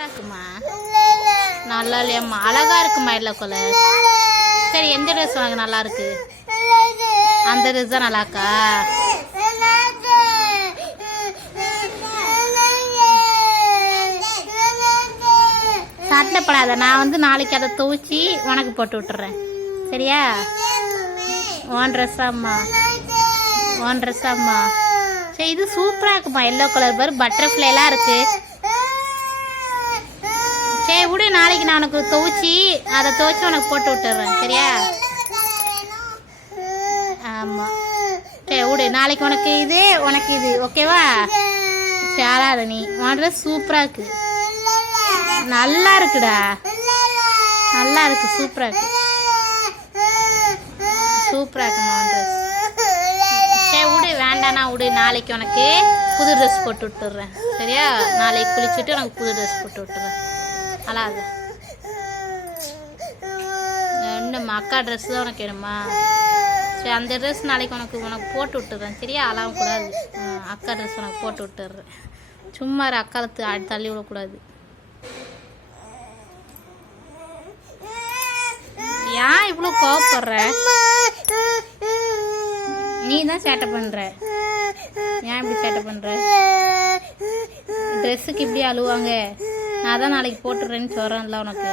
இருக்குமா நல்லா இல்லையாம்மா அழகா இருக்குமா எல்லோ கலர். சரி எந்த ட்ரெஸ் உனக்கு நல்லா இருக்கு? அந்த ட்ரெஸ் தான் நல்லாக்கா? சட்டைப்படாத, நான் நாளைக்கு அதை துவச்சி உனக்கு போட்டு விட்டுறேன் சரியா? உன் ட்ரெஸ்ஸாம்மா சரி இது சூப்பராக இருக்குமா எல்லோ கலர் பாரு, பட்டர்ஃப்ளைலாம் இருக்கு. சரி விடு, நாளைக்கு நான் உனக்கு அதை துவச்சி உனக்கு போட்டு விட்டுறேன் சரியா? ஆமாம் சரி விடு, நாளைக்கு உனக்கு இது ஓகேவா? சேராத நீ, உன் ட்ரெஸ் சூப்பராக இருக்கு, நல்லா இருக்குடா, நல்லா இருக்கு, சூப்பராக இருக்கு, சூப்பராக இருக்குமா உன் ட்ரெஸ். சரி விடு, வேண்டாண்ணா விடு, நாளைக்கு உனக்கு புது ட்ரெஸ் போட்டு விட்டுறேன் சரியா? நாளைக்கு குளிச்சுட்டு உனக்கு புது ட்ரெஸ் போட்டு விட்டுறேன். அழாது இன்னும் அக்கா ட்ரெஸ் தான் உனக்கு வேணுமா? சரி அந்த ட்ரெஸ் நாளைக்கு உனக்கு போட்டு விட்டுறேன் சரியா? அழாம கூடாது, அக்கா ட்ரெஸ் உனக்கு போட்டு விட்டுறேன். சும்மா அக்காலத்து தள்ளி விடக்கூடாது. ஏன் இவ்வளோ கோவப்படுற? நீ தான் சேட்டை பண்ற, ஏன் இப்படி சேட்டை பண்ற? ட்ரெஸ்ஸுக்கு இப்படி அழுவாங்க, நான் தான் நாளைக்கு போட்டுடுறேன்னு சொல்கிறேன்ல உனக்கு.